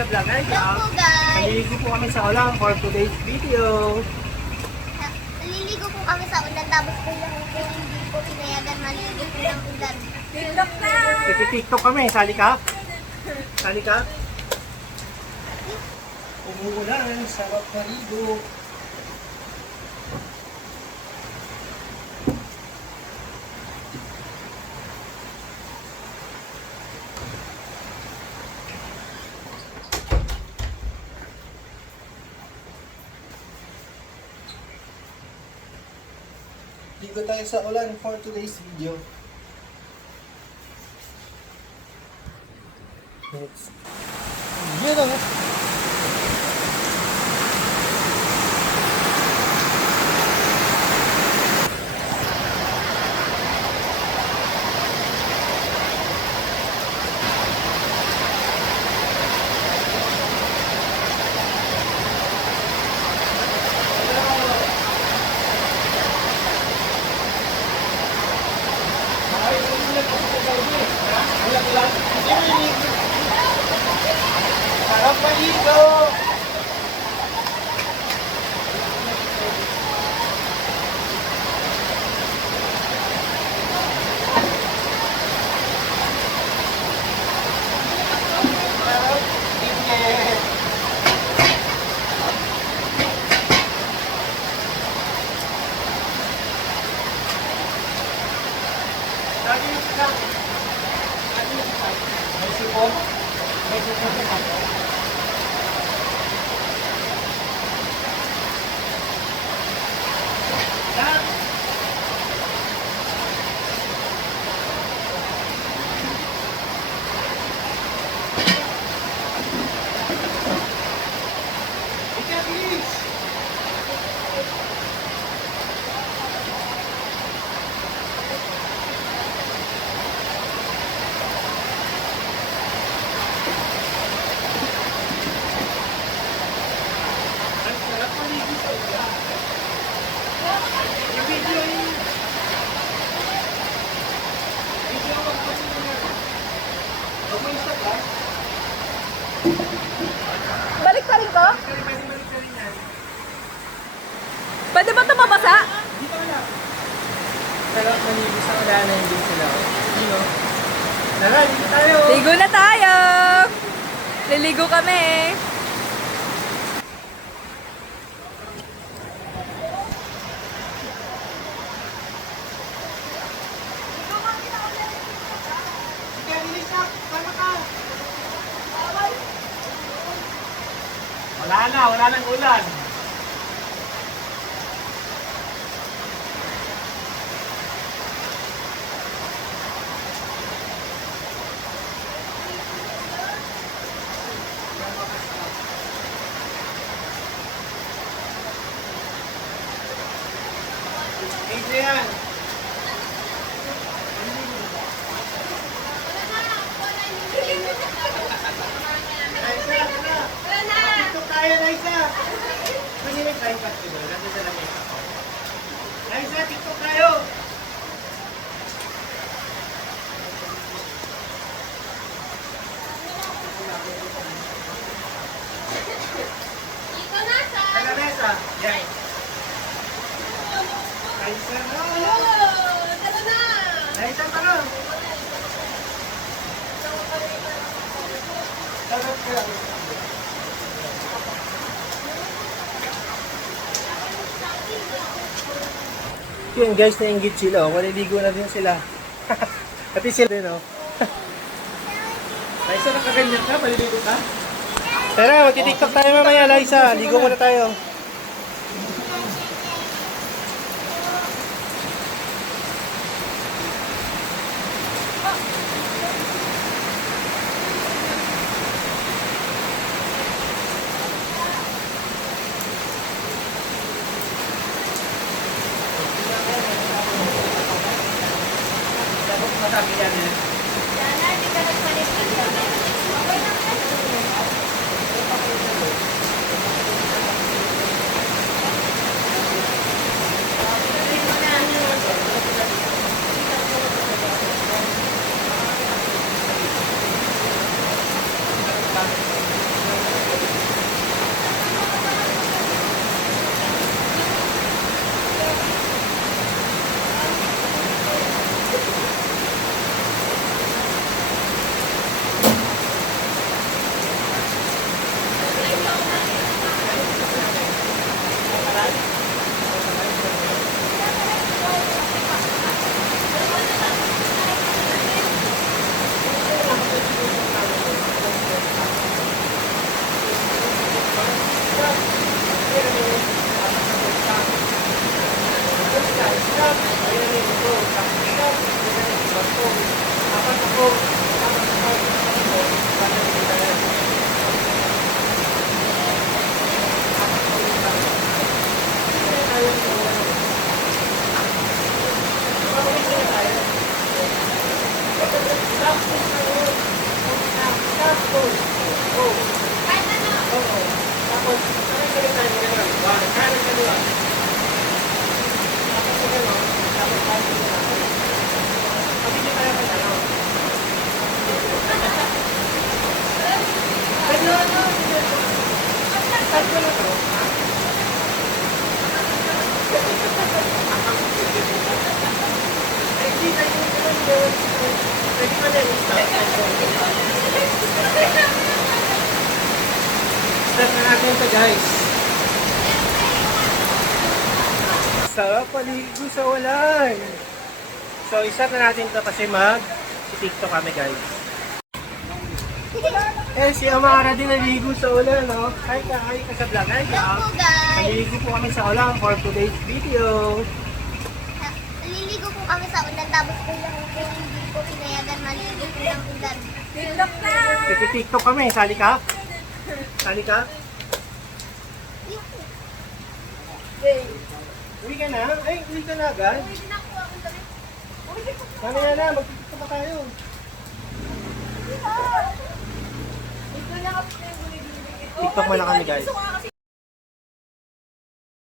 sa vlog. Hi, Hello po guys! naliligo po kami sa ulan for today's video. Naliligo po kami sa ulan tapos po lang po hindi po pinayagan maligo po ng ulan. TikTok kami. Sali ka? Sali ka? Umuulan. Sarap maligo. Ligo tayo sa ulan for today's video. Next. Yun o. Sarap maligo! Sarap init! Lagi yung isa. Lagi yung isa. May sipon. May sipon sa kapo. Balik pa rin ko? Pwede ba ito mabasa? Sarap maligo sa ulan na hindi sila. Dino. Tara, dito tayo. Ligo na tayo! Liligo kami. Wala nang ulan. Adrian. TikTok tayo, Liza. Kasi may time cut ko doon. Nandun sa lamesa ko. Liza, TikTok tayo. Ito na sa... Sa lamesa. Yan. Liza, no. Tara na! Liza, tara. Sarap ka. Yun guys, nainggit sila. Oh. Maliligo na din sila. Pati sila din, oh. Liza, nakaganyan ka? Maliligo ka? Tara, magti-tiktok tayo mamaya, Liza. Ligo muna tayo. Madami yan eh. Sana, hindi ka nagpalit. Okay lang yan. Apat ako. Para hindi tayo. Pwede mo na i-stop. Start na natin ito, guys. Sarap paligo sa ulan. So, i-start na natin ito kasi mag-tiktok kami, guys. Eh, si Amara din naligo sa ulan, no? Hi ka sa vlog. Hi ka. Hello po guys. Naliligo po kami sa ulan for today's video. Naliligo po kami sa ulan tapos kuya ko hindi ko pinayagan maligo po ng ulan. TikTok na! Nagti-tiktok kami. Sali ka? Sali ka? Uwi ka na? Ay, uwi ka na agad? Mamaya na, mag-tiktok pa tayo. TikTok mo na kami, guys.